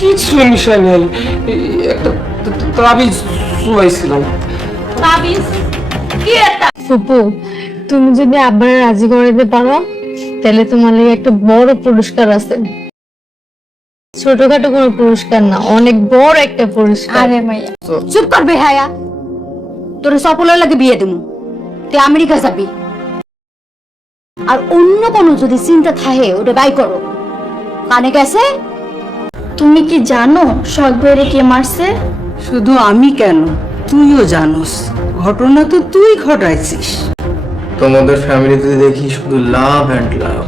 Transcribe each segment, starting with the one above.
কিছু মিশাই নাই, একটা তাবিজ শুয়াইছিলাম। তাবিজ কি এটা? ফুপু, তুমি যদি আব্বারে রাজি করাইতে পারো তাহলে তোমার লাগে একটা বড় পুরস্কার আছে। ছোটখাটো কোনো পুরস্কার না, অনেক বড় একটা পুরস্কার। আরে মাইয়া চুপ কর বেহায়া। তোর সফলের লাগে বিয়ে দেবো, তুই আমেরিকা যাবি। আর অন্য কোনো যদি চিন্তা থাকে ওটা বাই করো। কানে গেছে? তুমি কি জানো শখ বেড়ে কে মারছে? শুধু আমি কেন, তুইও জানোস। ঘটনা তো তুই ঘটাইছিস। তোমাদের ফ্যামিলিতে দেখি শুধু লাভ অ্যান্ড লাভ।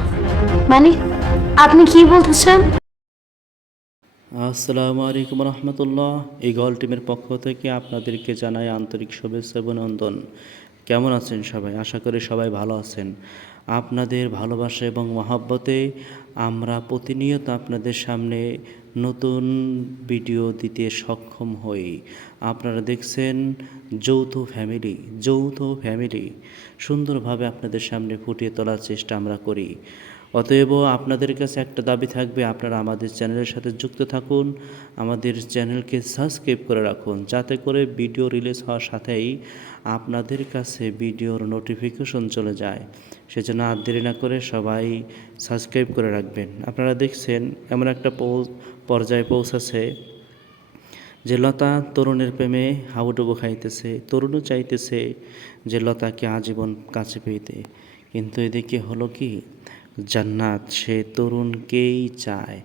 মানে আপনি কি বলতেছেন? আসসালামু আলাইকুম রহমতুল্লাহ। ইগল টিমের পক্ষ থেকে আপনাদেরকে জানাই আন্তরিক শুভেচ্ছা অভিনন্দন। কেমন আছেন সবাই? আশা করি সবাই ভালো আছেন। আপনাদের ভালোবাসা এবং মহাব্বতে আমরা প্রতিনিয়ত আপনাদের সামনে নতুন ভিডিও দিতে সক্ষম হই। আপনারা দেখছেন যৌথ ফ্যামিলি সুন্দরভাবে আপনাদের সামনে ফুটিয়ে তোলার চেষ্টা আমরা করি। অতএব আপনাদের কাছে একটা দাবি থাকবে, আপনারা আমাদের চ্যানেলের সাথে যুক্ত থাকুন, আমাদের চ্যানেলকে সাবস্ক্রাইব করে রাখুন, যাতে করে ভিডিও রিলিজ হওয়ার সাথেই আপনাদের কাছে ভিডিওর নোটিফিকেশন চলে যায়। সেজন্য আর দেরি না করে সবাই সাবস্ক্রাইব করে রাখবেন। আপনারা দেখছেন এমন একটা পর্যায়ে পৌঁছেছে যে লতা তরুণের প্রেমে হাবুডুবু খাইতেছে, তরুণও চাইতেছে যে লতাকে আজীবন কাছে পেতে। কিন্তু এদিকে হলো কি, জান্নাত সে তরুণকেই চায়।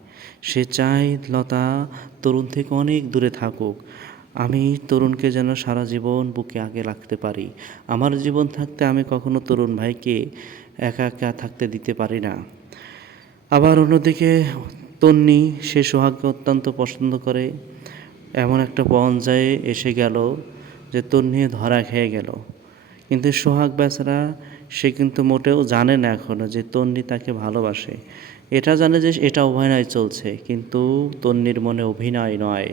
সে চায় লতা তরুণ থেকে অনেক দূরে থাকুক। আমি তরুণকে যেন সারা জীবন বুকে আগে রাখতে পারি। আমার জীবন থাকতে আমি কখনো তরুণ ভাইকে একা একা থাকতে দিতে পারি না। আবার অন্যদিকে তন্নি সে সোহাগকে অত্যন্ত পছন্দ করে। এমন একটা পর্যায়ে এসে গেল যে তন্নি ধরা খেয়ে গেল। কিন্তু সোহাগ বেচারা সে কিন্তু মোটেও জানে না এখনও যে তন্নি তাকে ভালোবাসে। এটা জানে যে এটা অভিনয় চলছে, কিন্তু তন্নির মনে অভিনয় নয়,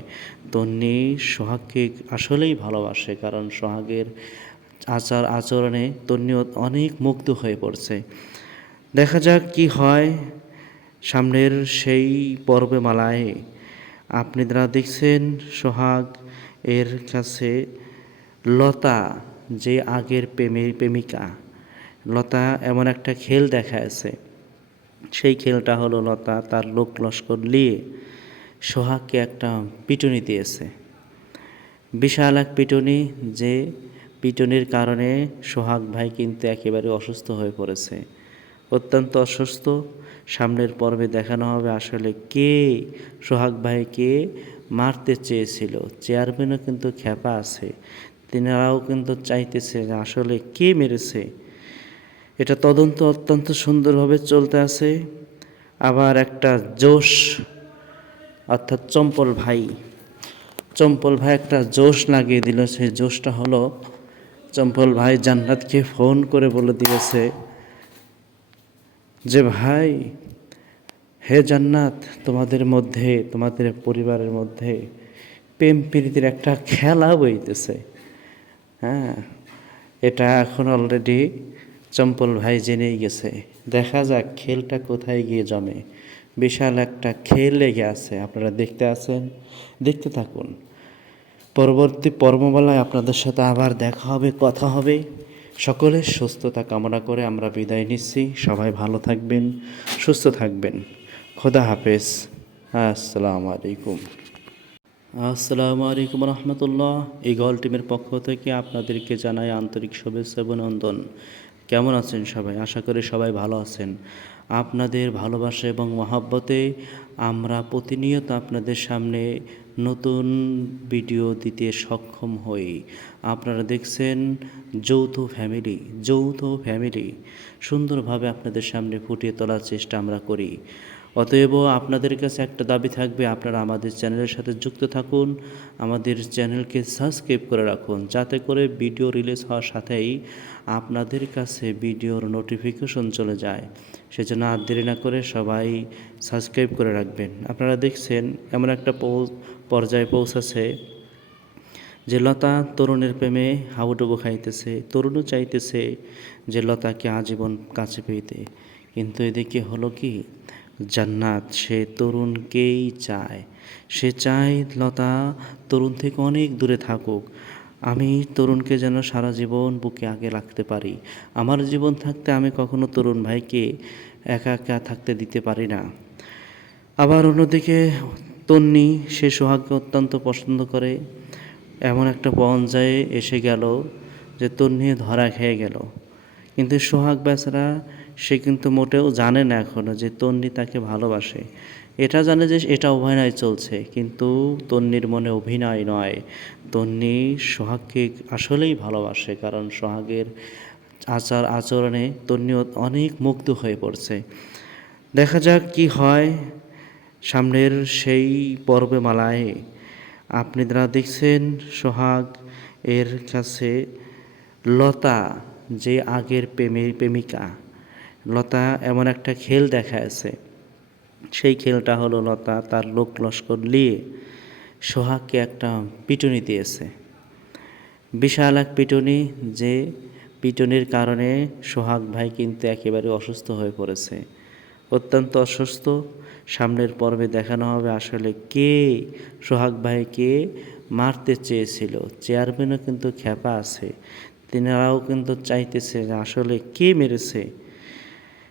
তন্নি সোহাগকে আসলেই ভালোবাসে। কারণ সোহাগের আচরণে তন্নি অনেক মুগ্ধ হয়ে পড়ছে। দেখা যাক কি হয় সামনের সেই পর্বমালায়। আপনারা দেখছেন সোহাগ এর কাছে লতা যে আগের প্রেমিকা, লতা এমন একটা খেল দেখাচ্ছে। সেই খেলটা হলো লতা তার লোক লস্কর নিয়ে সোহাগকে একটা পিটুনি দিয়েছে, বিশাল এক পিটুনি। যে পিটুনির কারণে সোহাগ ভাই কিন্তু একেবারে অসুস্থ হয়ে পড়েছে, অত্যন্ত অসুস্থ। সামনের পর্বে দেখানো হবে আসলে কে সোহাগ ভাইকে মারতে চেয়েছিল। চেয়ারম্যানও কিন্তু খেপা আছে, তিনারাও কিন্তু চাইতেছে যে আসলে কে মেরেছে। এটা তদন্ত অত্যন্ত সুন্দরভাবে চলতে আছে। আবার একটা জোশ, অর্থাৎ চম্পল ভাই একটা জোশ লাগিয়ে দিল। সেই জোশটা হলো চম্পল ভাই জান্নাতকে ফোন করে বলে দিয়েছে যে ভাই, হে জান্নাত, তোমাদের মধ্যে, তোমাদের পরিবারের মধ্যে প্রেম প্রীতির একটা খেলা বইতেছে। হ্যাঁ, এটা এখন অলরেডি চম্পল ভাই জেনেই গেছে। দেখা যাক খেলটা কোথায় গিয়ে জমে। বিশাল একটা খেল লেগে আছে, আপনারা দেখতে থাকুন। পরবর্তী পর্ববেলায় আপনাদের সাথে আবার দেখা হবে, কথা হবে। সকলের সুস্থতা কামনা করে আমরা বিদায় নিচ্ছি। সবাই ভালো থাকবেন, সুস্থ থাকবেন। খোদা হাফেজ। আসসালামু আলাইকুম রহমতুল্লাহ। ইগল টিমের পক্ষ থেকে আপনাদেরকে জানাই আন্তরিক শুভেচ্ছা অভিনন্দন। কেমন আছেন সবাই? আশা করি সবাই ভালো আছেন। আপনাদের ভালোবাসা এবং মহাব্বতে আমরা প্রতিনিয়ত আপনাদের সামনে নতুন ভিডিও দিতে সক্ষম হই। আপনারা দেখছেন যৌথ ফ্যামিলি সুন্দরভাবে আপনাদের সামনে ফুটিয়ে তোলার চেষ্টা আমরা করি। অতএব আপনাদের কাছে একটা দাবি থাকবে, আপনারা আমাদের চ্যানেলের সাথে যুক্ত থাকুন, আমাদের চ্যানেলকে সাবস্ক্রাইব করে রাখুন, যাতে করে ভিডিও রিলিজ হওয়ার সাথেই আপনাদের কাছে ভিডিওর নোটিফিকেশন চলে যায়। সেজন্য আর দেরি না করে সবাই সাবস্ক্রাইব করে রাখবেন। আপনারা দেখছেন এমন একটা পর্যায়ে পৌঁছেছে যে লতা তরুণের প্রেমে হাবুডুবু খাইতেছে, তরুণও চাইতেছে যে লতাকে আজীবন কাছে পেতে। কিন্তু এদিকে হলো কি, জান্নাত সে তরুণকেই চায়। সে চায় লতা তরুণ থেকে অনেক দূরে থাকুক। আমি তরুণকে যেন সারা জীবন বুকে আগে রাখতে পারি। আমার জীবন থাকতে আমি কখনো তরুণ ভাইকে একা একা থাকতে দিতে পারি না। আবার অন্যদিকে তন্নি সে সোহাগকে অত্যন্ত পছন্দ করে। এমন একটা পর্যায়ে এসে গেল যে তন্নি ধরা খেয়ে গেল। কিন্তু সোহাগ বেচারা সে কিন্তু মোটেও জানে না এখনও যে তন্নি তাকে ভালোবাসে। এটা জানে যে এটা অভিনয় চলছে, কিন্তু তন্নির মনে অভিনয় নয়, তন্নি সোহাগকে আসলেই ভালোবাসে। কারণ সোহাগের আচরণে তন্নি অনেক মুগ্ধ হয়ে পড়ছে। দেখা যাক কি হয় সামনের সেই পর্বমালায়। আপনারা দেখছেন সোহাগ এর কাছে লতা যে আগের প্রেমিকা, লতা এমন একটা খেল দেখাচ্ছে। সেই খেলটা হলো লতা তার লোক লস্কর নিয়ে সোহাগকে একটা পিটুনি দিয়েছে, বিশাল এক পিটুনি, যে পিটুনির কারণে সোহাগ ভাই কিন্তু একেবারে অসুস্থ হয়ে পড়েছে, অত্যন্ত অসুস্থ। সামনের পর্বে দেখানো হবে আসলে কে সোহাগ ভাইকে মারতে চেয়েছিল। চেয়ারম্যানও কিন্তু খেপা আছে, তিনারাও কিন্তু চাইতেছে যে আসলে কে মেরেছে।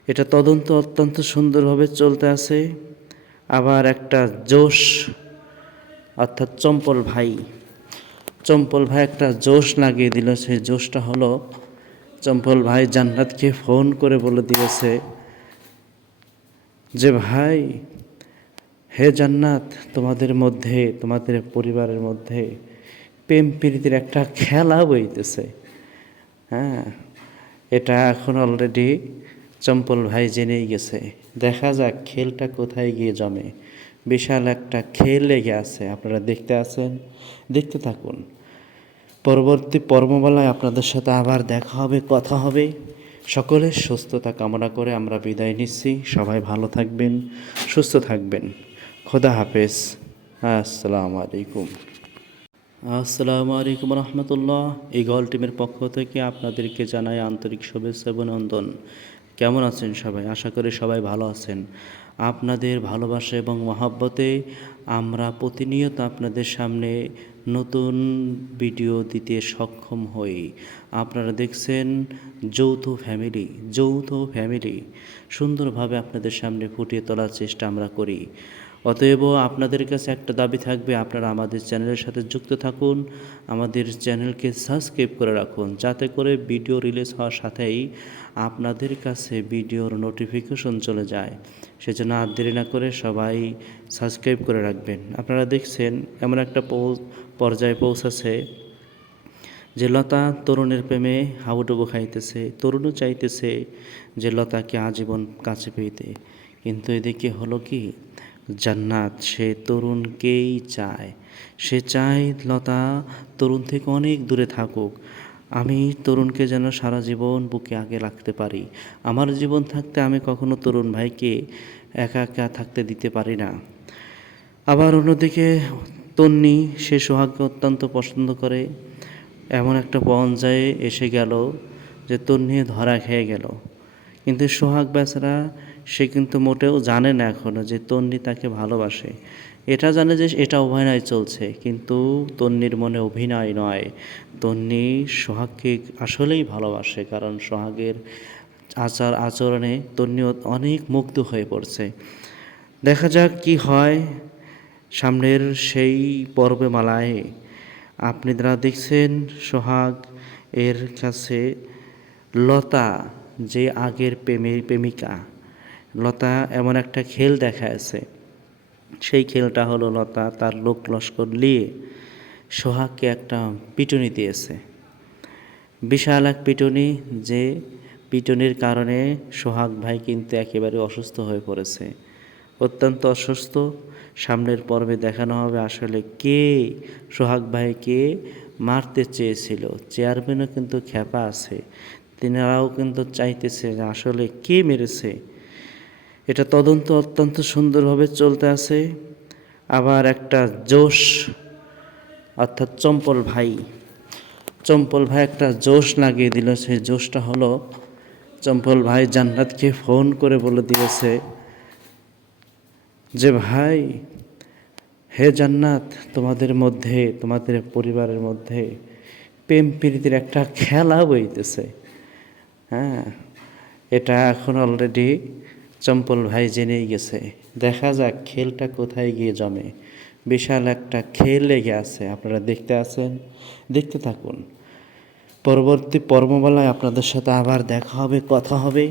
এটা তদন্ত অত্যন্ত সুন্দরভাবে চলতে আছে। আবার একটা জোশ, অর্থাৎ চম্পল ভাই একটা জোশ লাগিয়ে দিল। সেই জোশটা হলো চম্পল ভাই জান্নাতকে ফোন করে বলে দিয়েছে যে ভাই, হে জান্নাত, তোমাদের মধ্যে, তোমাদের পরিবারের মধ্যে প্রেম প্রীতির একটা খেলা বইতেছে। হ্যাঁ, এটা এখন অলরেডি চম্পল ভাই জেনেই গেছে। দেখা যাক খেলটা কোথায় গিয়ে জমে। বিশাল একটা খেল লেগে আছে, আপনারা দেখতে থাকুন। পরবর্তী পর্ববেলায় আপনাদের সাথে আবার দেখা হবে, কথা হবে। সকলের সুস্থতা কামনা করে আমরা বিদায় নিচ্ছি। সবাই ভালো থাকবেন, সুস্থ থাকবেন। খোদা হাফেজ। আসসালামু আলাইকুম। আসসালামু আলাইকুম রহমতুল্লাহ। ইগল টিমের পক্ষ থেকে আপনাদেরকে জানাই আন্তরিক শুভেচ্ছা অভিনন্দন। কেমন আছেন সবাই? আশা করি সবাই ভালো আছেন। আপনাদের ভালোবাসা এবং মহাব্বতে আমরা প্রতিনিয়ত আপনাদের সামনে নতুন ভিডিও দিতে সক্ষম হই। আপনারা দেখছেন যৌথ ফ্যামিলি সুন্দরভাবে আপনাদের সামনে ফুটিয়ে তোলার চেষ্টা আমরা করি। অতএব আপনাদের কাছে একটা দাবি থাকবে, আপনারা আমাদের চ্যানেলের সাথে যুক্ত থাকুন, আমাদের চ্যানেলকে সাবস্ক্রাইব করে রাখুন, যাতে করে ভিডিও রিলিজ হওয়ার সাথেই আপনাদের কাছে ভিডিওর নোটিফিকেশন চলে যায়। সেজন্য আর দেরি না করে সবাই সাবস্ক্রাইব করে রাখবেন। আপনারা দেখছেন এমন একটা পর্যায়ে পৌঁছেছে যে লতা তরুণের প্রেমে হাবুডুবু খাইতেছে। তরুণও চাইতেছে যে লতাকে আজীবন কাছে পেতে, কিন্তু এদিকে হলো কি, জান্নাত সে তরুণকেই চায়। সে চায় লতা তরুণ থেকে অনেক দূরে থাকুক। আমি তরুণকে যেন সারা জীবন বুকে আগে রাখতে পারি। আমার জীবন থাকতে আমি কখনো তরুণ ভাইকে একা একা থাকতে দিতে পারি না। আবার অন্যদিকে তন্নি সে সোহাগকে অত্যন্ত পছন্দ করে। এমন একটা পর্যায়ে এসে গেল যে তন্নি ধরা খেয়ে গেল। কিন্তু সোহাগ বেচারা সে কিন্তু মোটেও জানে না এখনও যে তন্নি তাকে ভালোবাসে। এটা জানে যে এটা অভিনয় চলছে, কিন্তু তন্নির মনে অভিনয় নয়, তন্নি সোহাগকে আসলেই ভালোবাসে। কারণ সোহাগের আচরণে তন্নি অনেক মুগ্ধ হয়ে পড়ছে। দেখা যাক কি হয় সামনের সেই পর্বমালায়। আপনারা দেখছেন সোহাগ এর কাছে লতা যে আগের প্রেমিকা, লতা এমন একটা খেল দেখাচ্ছে। সেই খেলটা হলো লতা তার লোক লস্কর নিয়ে সোহাগকে একটা পিটুনি দিয়েছে, বিশাল এক পিটুনি, যে পিটুনির কারণে সোহাগ ভাই কিন্তু একেবারে অসুস্থ হয়ে পড়েছে, অত্যন্ত অসুস্থ। সামনের পর্বে দেখানো হবে আসলে কে সোহাগ ভাইকে মারতে চেয়েছিল। চেয়ারম্যানও কিন্তু খেপা আছে, তিনারাও কিন্তু চাইতেছে যে আসলে কে মেরেছে। এটা তদন্ত অত্যন্ত সুন্দরভাবে চলতে আছে। আবার একটা জোশ, অর্থাৎ চম্পল ভাই একটা জোশ লাগিয়ে দিল। সেই জোশটা হলো চম্পল ভাই জান্নাতকে ফোন করে বলে দিয়েছে যে ভাই, হে জান্নাত, তোমাদের মধ্যে, তোমাদের পরিবারের মধ্যে প্রেম প্রীতির একটা খেলা বইতেছে। হ্যাঁ, এটা এখন অলরেডি চম্পল ভাই জেনেই গেছে। দেখা যাক খেলটা কোথায় গিয়ে জমে। বিশাল একটা খেল লেগে আছে, আপনারা দেখতে আছেন, দেখতে থাকুন। পরবর্তী পর্ববেলায় আপনাদের সাথে আবার দেখা হবে, কথা হবে।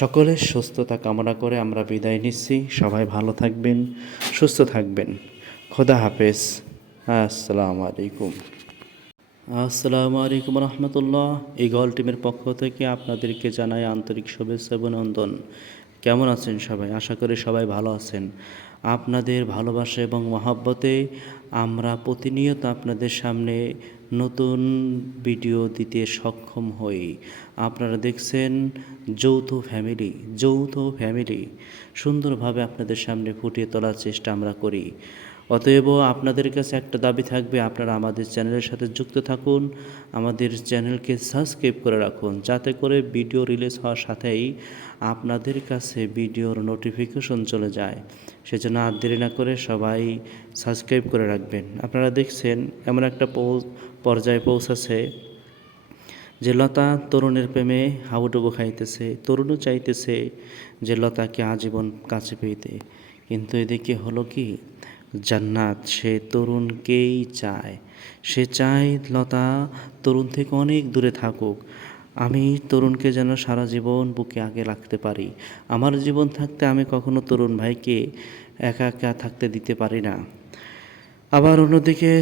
সকলের সুস্থতা কামনা করে আমরা বিদায় নিচ্ছি। সবাই ভালো থাকবেন, সুস্থ থাকবেন। খোদা হাফেজ। আসসালামু আলাইকুম। আসসালামু আলাইকুম রহমতুল্লাহ। ইগল টিমের পক্ষ থেকে আপনাদেরকে জানাই আন্তরিক শুভেচ্ছা অভিনন্দন। কেমন আছেন সবাই? আশা করি সবাই ভালো আছেন। আপনাদের ভালোবাসা এবং মহাব্বতে আমরা প্রতিনিয়ত আপনাদের সামনে নতুন ভিডিও দিতে সক্ষম হই। আপনারা দেখছেন যৌথ ফ্যামিলি সুন্দরভাবে আপনাদের সামনে ফুটিয়ে তোলার চেষ্টা আমরা করি। অতএব আপনাদের কাছে একটা দাবি থাকবে, আপনারা আমাদের চ্যানেলের সাথে যুক্ত থাকুন, আমাদের চ্যানেলকে সাবস্ক্রাইব করে রাখুন, যাতে করে ভিডিও রিলিজ হওয়ার সাথেই আপনাদের কাছে ভিডিওর নোটিফিকেশন চলে যায়। সেজন্য আর দেরি না করে সবাই সাবস্ক্রাইব করে রাখবেন। আপনারা দেখছেন এমন একটা পর্যায়ে পৌঁছেছে যে লতা তরুণের প্রেমে হাবুডুবু খাইতেছে। তরুণও চাইতেছে যে লতাকে আজীবন কাছে পেতে, কিন্তু এদিকে হলো কি, জান্নাত সে তরুণকেই চায়। সে চায় লতা তরুণ থেকে অনেক দূরে থাকুক। আমি তরুণকে যেন সারা জীবন বুকে আগে রাখতে পারি। আমার জীবন থাকতে আমি কখনো তরুণ ভাইকে একা একা থাকতে দিতে পারি না। আবার অন্যদিকে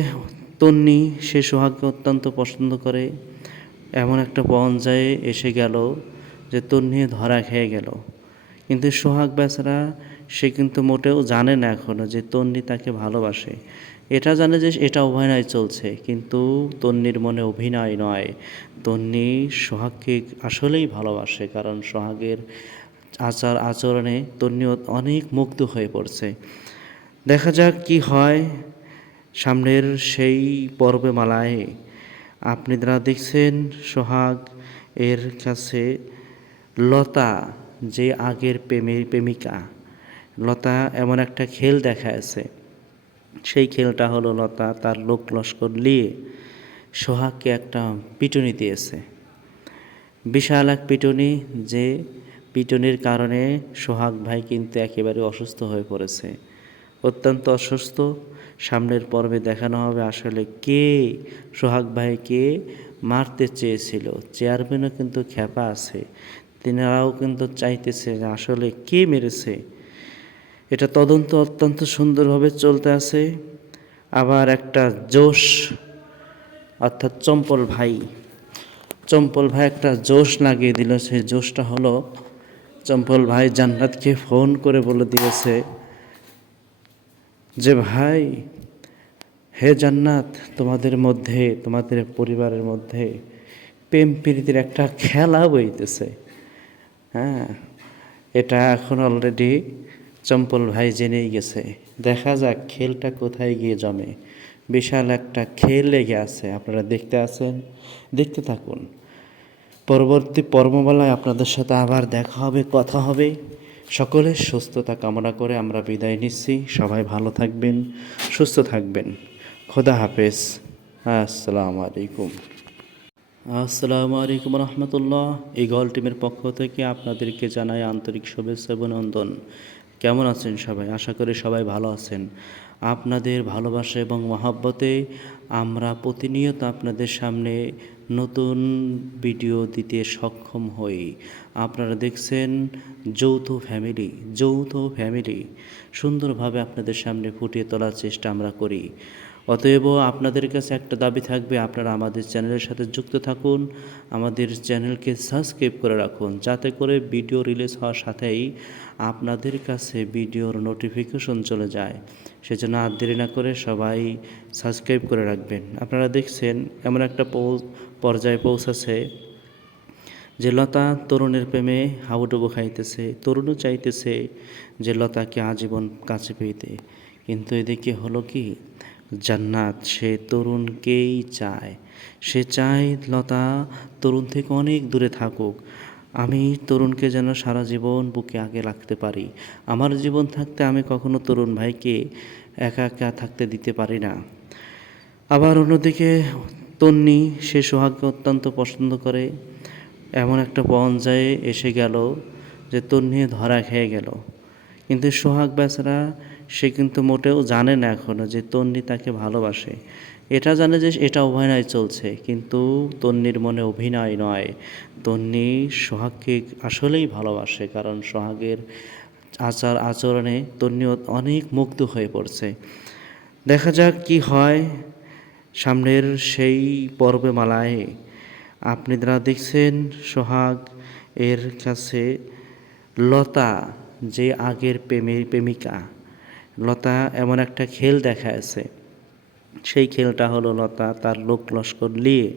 তন্নি, সে সোহাগকে অত্যন্ত পছন্দ করে। এমন একটা পর্যায়ে এসে গেল যে তন্নি ধরা খেয়ে গেল। কিন্তু সোহাগ বেচারা, সে কিন্তু মোটেও জানে না এখনও যে তন্নি তাকে ভালোবাসে। এটা জানে যে এটা অভিনয় চলছে, কিন্তু তন্নির মনে অভিনয় নয়, তন্নি সোহাগকে আসলেই ভালোবাসে। কারণ সোহাগের আচরণে তন্নি অনেক মুগ্ধ হয়ে পড়ছে। দেখা যাক কি হয় সামনের সেই পর্বমালায়। আপনারা দেখছেন সোহাগ এর কাছে লতা, যে আগের প্রেমিকা লতা, এমন একটা খেল দেখাচ্ছে। সেই খেলটা হলো লতা তার লোক লস্কর নিয়ে সোহাগকে একটা পিটুনি দিয়েছে, বিশাল এক পিটুনি। যে পিটুনির কারণে সোহাগ ভাই কিন্তু একেবারে অসুস্থ হয়ে পড়েছে, অত্যন্ত অসুস্থ। সামনের পর্বে দেখানো হবে আসলে কে সোহাগ ভাইকে মারতে চেয়েছিল। চেয়ারম্যানও কিন্তু খেপা আছে, তিনারাও কিন্তু চাইতেছে যে আসলে কে মেরেছে। এটা তদন্ত অত্যন্ত সুন্দরভাবে চলতে আছে। আবার একটা জোশ, অর্থাৎ চম্পল ভাই একটা জোশ লাগিয়ে দিল। সেই জোশটা হলো, চম্পল ভাই জান্নাতকে ফোন করে বলে দিয়েছে যে ভাই, হে জান্নাত, তোমাদের মধ্যে, তোমাদের পরিবারের মধ্যে প্রেম প্রীতির একটা খেলা বইতেছে। হ্যাঁ, এটা এখন অলরেডি চম্পল ভাই জেনেই গেছে। দেখা যাক খেলটা কোথায় গিয়ে জমে। বিশাল একটা খেল লেগে আছে, আপনারা দেখতে আছেন, দেখতে থাকুন। পরবর্তী পর্ববেলায় আপনাদের সাথে আবার দেখা হবে, কথা হবে। সকলের সুস্থতা কামনা করে আমরা বিদায় নিচ্ছি। সবাই ভালো থাকবেন, সুস্থ থাকবেন। খোদা হাফেজ। আসসালামু আলাইকুম। আসসালামু আলাইকুম রহমতুল্লাহ। ইগল টিমের পক্ষ থেকে আপনাদেরকে জানাই আন্তরিক শুভেচ্ছা অভিনন্দন। কেমন আছেন সবাই? আশা করি সবাই ভালো আছেন। আপনাদের ভালোবাসা এবং মহাব্বতে আমরা প্রতিনিয়ত আপনাদের সামনে নতুন ভিডিও দিতে সক্ষম হই। আপনারা দেখছেন যৌথ ফ্যামিলি সুন্দরভাবে আপনাদের সামনে ফুটিয়ে তোলার চেষ্টা আমরা করি। অতএব আপনাদের কাছে একটা দাবি থাকবে, আপনারা আমাদের চ্যানেলের সাথে যুক্ত থাকুন, আমাদের চ্যানেলকে সাবস্ক্রাইব করে রাখুন, যাতে করে ভিডিও রিলিজ হওয়ার সাথেই আপনাদের কাছে ভিডিওর নোটিফিকেশন চলে যায়। সেজন্য আর দেরি না করে সবাই সাবস্ক্রাইব করে রাখবেন। আপনারা দেখছেন এমন একটা পর্যায়ে পৌঁছেছে যে লতা তরুণের প্রেমে হাবুডুবু খাইতেছে। তরুণও চাইতেছে যে লতাকে আজীবন কাছে পেতে, কিন্তু এদিকে হলো কি, জান্নাত সে তরুণকেই চায়। সে চায় লতা তরুণ থেকে অনেক দূরে থাকুক। আমি তরুণকে যেন সারা জীবন বুকে আগে রাখতে পারি। আমার জীবন থাকতে আমি কখনো তরুণ ভাইকে একা একা থাকতে দিতে পারি না। আবার অন্যদিকে তন্নি সে সোহাগকে অত্যন্ত পছন্দ করে। এমন একটা পর্যায়ে এসে গেল যে তন্নি ধরা খেয়ে গেল। কিন্তু সোহাগ বেচারা সে কিন্তু মোটেও জানে না এখনও যে তন্নি তাকে ভালোবাসে। এটা জানে যে এটা অভিনয় চলছে, কিন্তু তন্নির মনে অভিনয় নয়, তন্নি সোহাগকে আসলেই ভালোবাসে। কারণ সোহাগের আচরণে তন্নি অনেক মুগ্ধ হয়ে পড়ছে। দেখা যাক কি হয় সামনের সেই পর্বমালায়। আপনারা দেখছেন সোহাগ এর কাছে লতা, যে আগের প্রেমিকা লতা, এমন একটা খেল দেখাচ্ছে। সেই খেলটা হলো লতা তার লোক লস্কর নিয়ে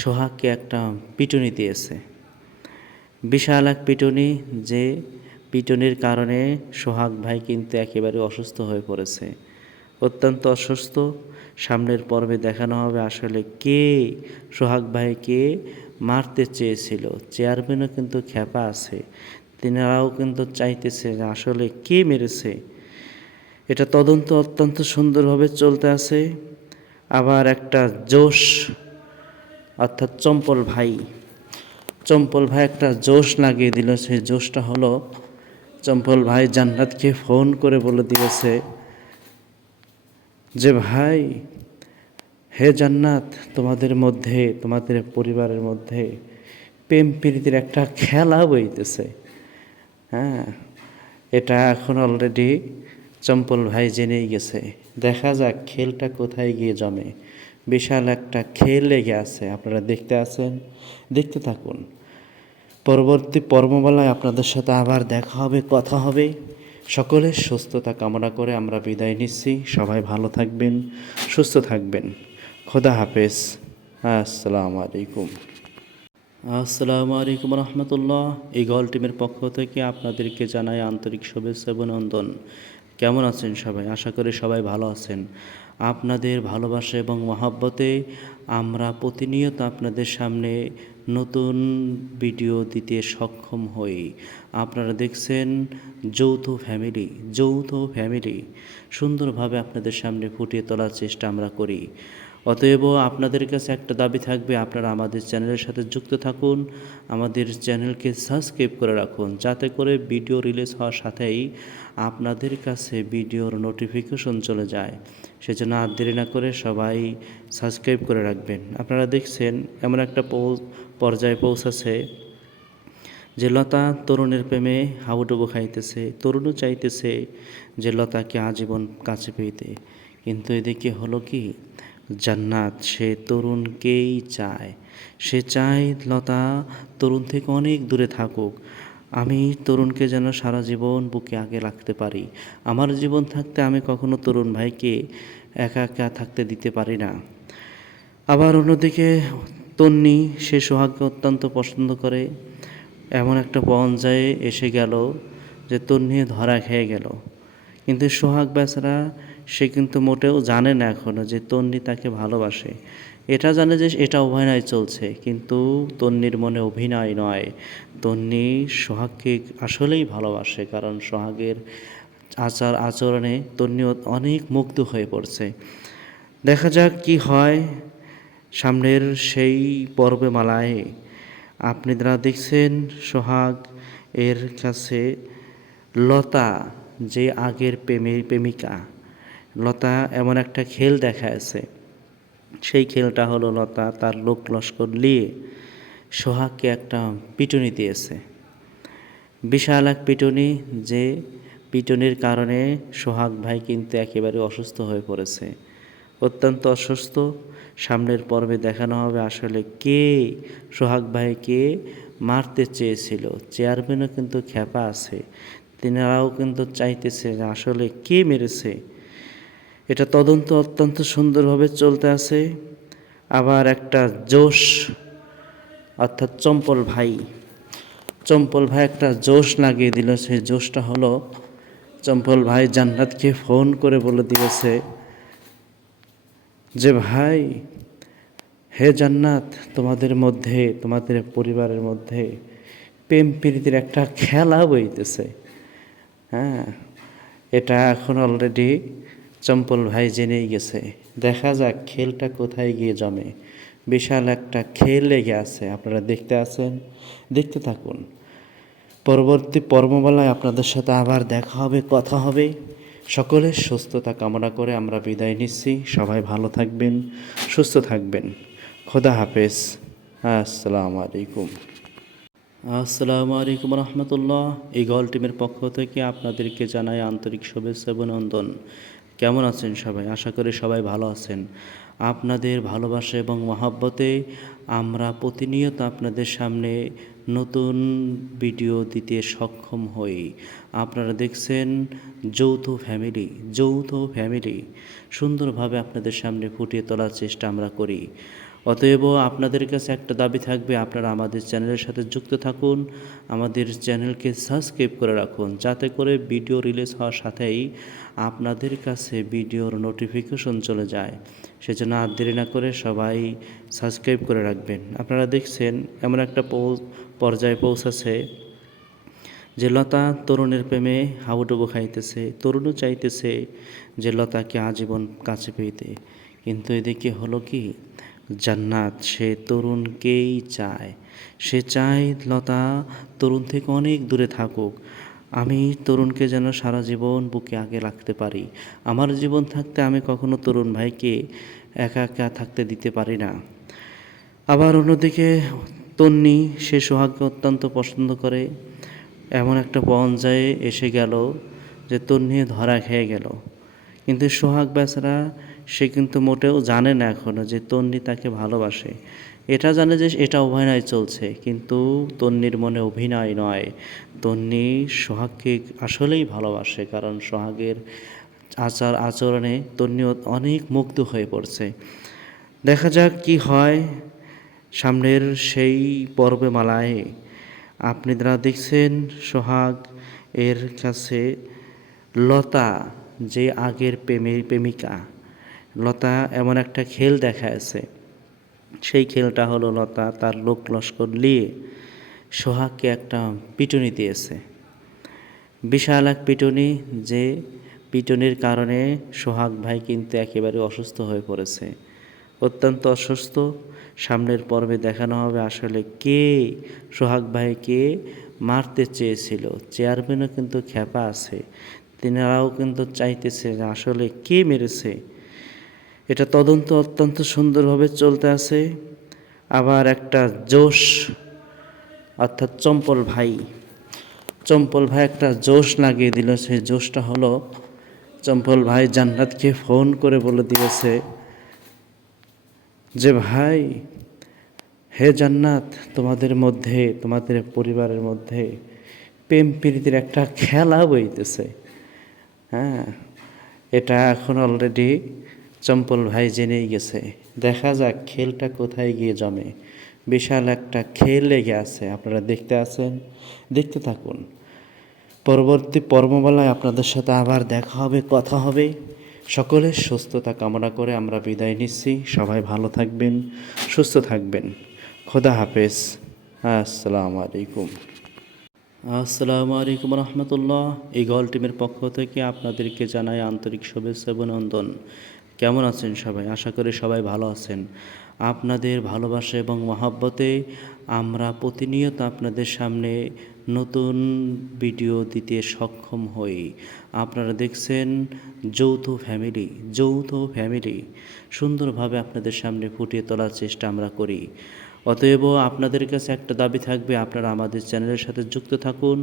সোহাগকে একটা পিটুনি দিয়েছে, বিশাল এক পিটুনি, যে পিটুনির কারণে সোহাগ ভাই কিন্তু একেবারে অসুস্থ হয়ে পড়েছে, অত্যন্ত অসুস্থ। সামনের পর্বে দেখানো হবে আসলে কে সোহাগ ভাইকে মারতে চেয়েছিল। চেয়ারম্যানও কিন্তু খেপা আছে, তিনারাও কিন্তু চাইতেছে যে আসলে কে মেরেছে। এটা তদন্ত অত্যন্ত সুন্দরভাবে চলতে আছে। আবার একটা জোশ, অর্থাৎ চম্পল ভাই একটা জোশ লাগিয়ে দিল। সেই জোশটা হলো চম্পল ভাই জান্নাতকে ফোন করে বলে দিয়েছে যে ভাই, হে জান্নাত, তোমাদের মধ্যে, তোমাদের পরিবারের মধ্যে প্রেম প্রীতির একটা খেলা বইতেছে। হ্যাঁ, এটা এখন অলরেডি চম্পল ভাই জেনেই গেছে। দেখা যাক খেলটা কোথায় গিয়ে জমে। বিশাল একটা খেল লেগে আছে, আপনারা দেখতে থাকুন। পরবর্তী পর্ববেলায় আপনাদের সাথে আবার দেখা হবে, কথা হবে। সকলের সুস্থতা কামনা করে আমরা বিদায় নিচ্ছি। সবাই ভালো থাকবেন, সুস্থ থাকবেন। খোদা হাফেজ। আসসালামু আলাইকুম। আসসালামু আলাইকুম রহমতুল্লাহ। ইগল টিমের পক্ষ থেকে আপনাদেরকে জানাই আন্তরিক শুভেচ্ছা অভিনন্দন। কেমন আছেন সবাই? আশা করি সবাই ভালো আছেন। আপনাদের ভালোবাসা এবং মহাব্বতে আমরা প্রতিনিয়ত আপনাদের সামনে নতুন ভিডিও দিতে সক্ষম হই। আপনারা দেখছেন যৌথ ফ্যামিলি সুন্দরভাবে আপনাদের সামনে ফুটিয়ে তোলার চেষ্টা আমরা করি। অতএব আপনাদের কাছে একটা দাবি থাকবে, আপনারা আমাদের চ্যানেলের সাথে যুক্ত থাকুন, আমাদের চ্যানেলকে সাবস্ক্রাইব করে রাখুন, যাতে করে ভিডিও রিলিজ হওয়ার সাথেই আপনাদের কাছে ভিডিওর নোটিফিকেশন চলে যায়। সেজন্য আর দেরি না করে সবাই সাবস্ক্রাইব করে রাখবেন। আপনারা দেখছেন এমন একটা পর্যায়ে পৌঁছাছে যে লতা তরুণের প্রেমে হাবুডুবু খাইতেছে। তরুণও চাইতেছে যে লতাকে আজীবন কাছে পেতে, কিন্তু এদিকে হলো কি, জান্নাত সে তরুণকেই চায়। সে চায় লতা তরুণ থেকে অনেক দূরে থাকুক। আমি তরুণকে যেন সারা জীবন বুকে আগে রাখতে পারি। আমার জীবন থাকতে আমি কখনো তরুণ ভাইকে একা একা থাকতে দিতে পারি না। আবার অন্যদিকে তন্নি সে সোহাগকে অত্যন্ত পছন্দ করে। এমন একটা পর্যায়ে এসে গেল যে তন্নি ধরা খেয়ে গেল। কিন্তু সোহাগ বেচারা সে কিন্তু মোটেও জানে না এখনও যে তন্নি তাকে ভালোবাসে। এটা জানে যে এটা অভিনয় চলছে, কিন্তু তন্নির মনে অভিনয় নয়, তন্নি সোহাগকে আসলেই ভালোবাসে। কারণ সোহাগের আচরণে তন্নি অনেক মুগ্ধ হয়ে পড়ছে। দেখা যাক কি হয় সামনের সেই পর্বমালায়। আপনারা দেখছেন সোহাগ এর কাছে লতা, যে আগের প্রেমিকা লতা, এমন একটা খেল দেখাচ্ছে। সেই খেলটা হলো লতা তার লোক লস্কর নিয়ে সোহাগকে একটা পিটুনি দিয়েছে, বিশাল এক পিটুনি, যে পিটুনির কারণে সোহাগ ভাই কিন্তু একেবারে অসুস্থ হয়ে পড়েছে, অত্যন্ত অসুস্থ। সামনের পর্বে দেখানো হবে আসলে কে সোহাগ ভাইকে মারতে চেয়েছিল। চেয়ারম্যানও কিন্তু খেপা আছে, তিনারাও কিন্তু চাইতেছে যে আসলে কে মেরেছে। এটা তদন্ত অত্যন্ত সুন্দরভাবে চলতে আছে। আবার একটা জোশ, অর্থাৎ চম্পল ভাই একটা জোশ লাগিয়ে দিল। সেই জোশটা হলো চম্পল ভাই জান্নাতকে ফোন করে বলে দিয়েছে যে ভাই, হে জান্নাত, তোমাদের মধ্যে, তোমাদের পরিবারের মধ্যে প্রেম প্রীতির একটা খেলা বইতেছে। হ্যাঁ, এটা এখন অলরেডি চম্পল ভাই জেনেই গেছে। দেখা যাক খেলটা কোথায় গিয়ে জমে। বিশাল একটা খেল লেগে আছে, আপনারা দেখতে আছেন, দেখতে থাকুন। পরবর্তী পর্ববেলায় আপনাদের সাথে আবার দেখা হবে, কথা হবে। সকলের সুস্থতা কামনা করে আমরা বিদায় নিচ্ছি। সবাই ভালো থাকবেন, সুস্থ থাকবেন। খোদা হাফেজ। আসসালামু আলাইকুম। আসসালামু আলাইকুম রহমতুল্লাহ। ইগল টিমের পক্ষ থেকে আপনাদেরকে জানাই আন্তরিক শুভেচ্ছা অভিনন্দন। কেমন আছেন সবাই? আশা করি সবাই ভালো আছেন। আপনাদের ভালোবাসা এবং মহাব্বতে আমরা প্রতিনিয়ত আপনাদের সামনে নতুন ভিডিও দিতে সক্ষম হই। আপনারা দেখছেন যৌথ ফ্যামিলি সুন্দরভাবে আপনাদের সামনে ফুটিয়ে তোলার চেষ্টা আমরা করি। অতএব আপনাদের কাছে একটা দাবি থাকবে, আপনারা আমাদের চ্যানেলের সাথে যুক্ত থাকুন, আমাদের চ্যানেলকে সাবস্ক্রাইব করে রাখুন, যাতে করে ভিডিও রিলিজ হওয়ার সাথেই আপনাদের কাছে ভিডিওর নোটিফিকেশন চলে যায়। সেজন্য আর দেরি না করে সবাই সাবস্ক্রাইব করে রাখবেন। আপনারা দেখছেন এমন একটা পর্যায়ে পৌঁছেছে যে লতা তরুণের প্রেমে হাবুডুবু খাইতেছে। তরুণও চাইতেছে যে লতাকে আজীবন কাছে পেতে, কিন্তু এদিকে হলো কি, জান্নাত সে তরুণকেই চায়। সে চায় লতা তরুণ থেকে অনেক দূরে থাকুক। আমি তরুণকে যেন সারা জীবন বুকে আগে রাখতে পারি। আমার জীবন থাকতে আমি কখনো তরুণ ভাইকে একা একা থাকতে দিতে পারি না। আবার অন্যদিকে তন্নি, সে সোহাগকে অত্যন্ত পছন্দ করে। এমন একটা পর্যায়ে এসে গেল যে তন্নি ধরা খেয়ে গেল। কিন্তু সোহাগ বেচারা, সে কিন্তু মোটেও জানে না এখনও যে তন্নি তাকে ভালোবাসে। এটা জানে যে এটা অভিনয় চলছে, কিন্তু তন্নির মনে অভিনয় নয়, তন্নি সোহাগকে আসলেই ভালোবাসে। কারণ সোহাগের আচরণে তন্নি অনেক মুগ্ধ হয়ে পড়ছে। দেখা যাক কি হয় সামনের সেই পর্বমালায়। আপনারা দেখছেন সোহাগ এর কাছে লতা, যে আগের প্রেমিকা লতা, এমন একটা খেল দেখাচ্ছে। সেই খেলটা হলো লতা তার লোক লস্কর নিয়ে সোহাগকে একটা পিটুনি দিয়েছে, বিশাল এক পিটুনি। যে পিটুনির কারণে সোহাগ ভাই কিন্তু একেবারে অসুস্থ হয়ে পড়েছে, অত্যন্ত অসুস্থ। সামনের পর্বে দেখানো হবে আসলে কে সোহাগ ভাইকে মারতে চেয়েছিল। চেয়ারম্যানও কিন্তু খেপা আছে, তিনারাও কিন্তু চাইতেছে যে আসলে কে মেরেছে। এটা তদন্ত অত্যন্ত সুন্দরভাবে চলতে আছে। আবার একটা জোশ, অর্থাৎ চম্পল ভাই একটা জোশ লাগিয়ে দিল। সেই জোশটা হলো, চম্পল ভাই জান্নাতকে ফোন করে বলে দিয়েছে যে ভাই, হে জান্নাত, তোমাদের মধ্যে, তোমাদের পরিবারের মধ্যে প্রেম প্রীতির একটা খেলা বইতেছে। হ্যাঁ, এটা এখন অলরেডি চম্পল ভাই জেনেই গেছে। দেখা যাক খেলটা কোথায় গিয়ে জমে। বিশাল একটা খেল লেগে আছে, আপনারা দেখতে আছেন, দেখতে থাকুন। পরবর্তী পর্ববেলায় আপনাদের সাথে আবার দেখা হবে, কথা হবে। সকলের সুস্থতা কামনা করে আমরা বিদায় নিচ্ছি। সবাই ভালো থাকবেন, সুস্থ থাকবেন। খোদা হাফেজ। আসসালামু আলাইকুম। আসসালামু আলাইকুম রহমতুল্লাহ। ইগল টিমের পক্ষ থেকে আপনাদেরকে জানাই আন্তরিক শুভেচ্ছা অভিনন্দন। কেমন আছেন সবাই? আশা করি সবাই ভালো আছেন। আপনাদের ভালোবাসা এবং মহাব্বতে আমরা প্রতিনিয়ত আপনাদের সামনে নতুন ভিডিও দিতে সক্ষম হই। আপনারা দেখছেন যৌথ ফ্যামিলি সুন্দরভাবে আপনাদের সামনে ফুটিয়ে তোলার চেষ্টা আমরা করি। অতএব আপনাদের কাছে একটা দাবি থাকবে, আপনারা আমাদের চ্যানেলের সাথে যুক্ত থাকুন,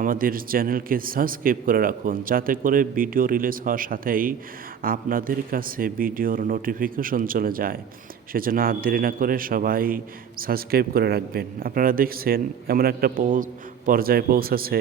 আমাদের চ্যানেলকে সাবস্ক্রাইব করে রাখুন, যাতে করে ভিডিও রিলিজ হওয়ার সাথেই আপনাদের কাছে ভিডিওর নোটিফিকেশন চলে যায়। সেজন্য আর দেরি না করে সবাই সাবস্ক্রাইব করে রাখবেন। আপনারা দেখছেন এমন একটা পর্যায়ে পৌঁছেছে